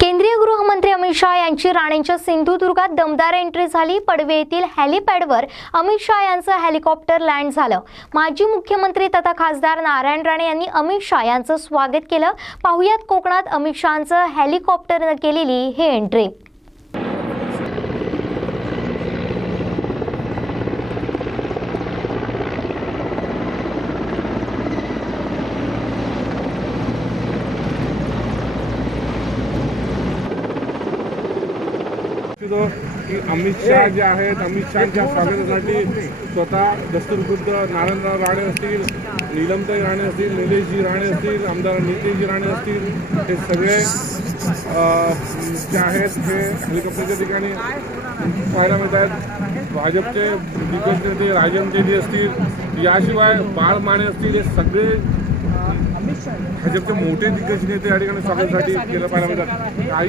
केंद्रीय गृहमंत्री अमित शाह यांची राणेंच्या सिंधुदुर्गात दमदार एंट्री झाली। पडवे येथील हेलिपॅडवर अमित शाह यांचं हेलिकॉप्टर लँड झालं। माजी मुख्यमंत्री तथा खासदार नारायण राणे यांनी अमित शाह यांचं स्वागत केलं। पाहुयात कोकणात अमित शाहांचं हेलिकॉप्टरनं केलेली ही एंट्री। की अमित शाह जे आहेत, अमित शहाच्या स्वागतासाठी स्वतः दस्तूरखुद्द नारायणराव राणे असतील, नीलमताई राणे असतील, निलेशजी राणे असतील, आमदार नितेशजी राणे असतील, हे सगळे जे आहेत हे हेलिकॉप्टरच्या ठिकाणी पाहायला मिळत आहेत। भाजपचे दिग्गज नेते राजन तेली असतील, याशिवाय बाळ माने असतील, हे सगळे भाजपचे मोठे दिग्गज नेते या ठिकाणी स्वागतासाठी केलं पाहायला मिळतात। काही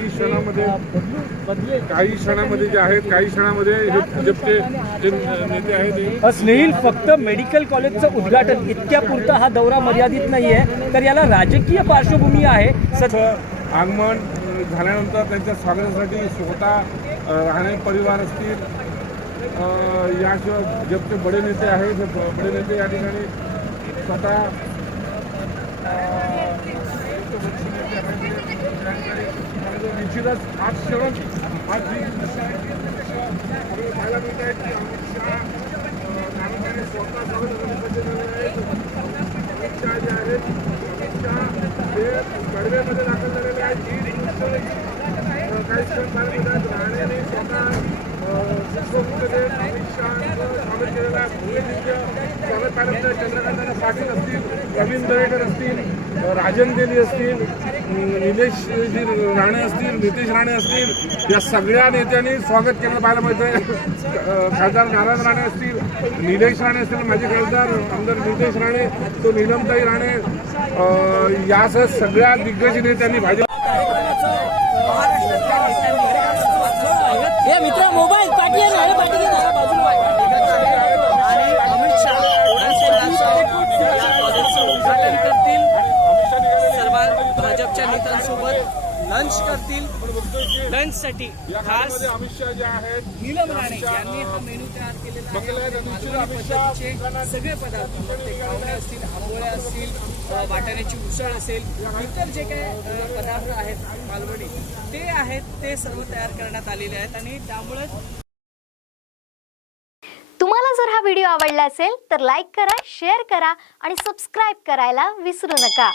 क्षणामध्ये जे आहेत, काही क्षणामध्ये हे भाजपचे जे नेते आहेत। स्नेहिल, फक्त मेडिकल कॉलेजचं उद्घाटन इतक्या पुरता हा दौरा मर्यादित नाहीये, तर याला राजकीय पार्श्वभूमी आहे। आगमन झाल्यानंतर त्यांच्या स्वागतासाठी स्वतः राणे परिवार असतील, याशिवाय भाजपचे बडे नेते आहेत, बडे नेते या ठिकाणी स्वतः निश्चितच आज क्षण आज पाहायला मिळत आहे की अमित शाह स्वतः अमित शाह जे आहेत, अमित शाह हे कडव्यामध्ये दाखल झालेले आहेत। ही काही क्षण पाहायला मिळतात। राणेने स्वतः अमित शहाचं स्वागत केलेलं आहे। स्वागत पाहायला मिळतं। चंद्रकांत पाटील असतील, प्रवीण दरेकर असतील, राजन तेली असतील, निलेशजी राणे असतील, नितेश राणे असतील, या सगळ्या नेत्यांनी स्वागत केलं पाहायला मिळतंय। खासदार नारायण राणे असतील, निलेश राणे असतील, माजी खासदार आमदार नितेश राणे, तो नीलमताई राणे, यासह सगळ्या दिग्गज नेत्यांनी भाजप मोबाईल भाजपच्या नेत्यांसोबत लंच करतील। लंचसाठी खास अमित शाह जे आहेत, नीलम राणे यांनी हा मेनू तयार केलेला आहे। सगळे पदार्थ पावणे असतील, आंबोळ्या असतील, वाटाण्याची उसळ असेल, इतर जे काही पदार्थ आहेत मालवणी ते आहेत, ते सर्व तयार करण्यात आलेले आहेत। आणि त्यामुळे तुम्हाला जर हा व्हिडिओ आवडला असेल तर लाईक करा, शेअर करा आणि सबस्क्राईब करायला विसरू नका।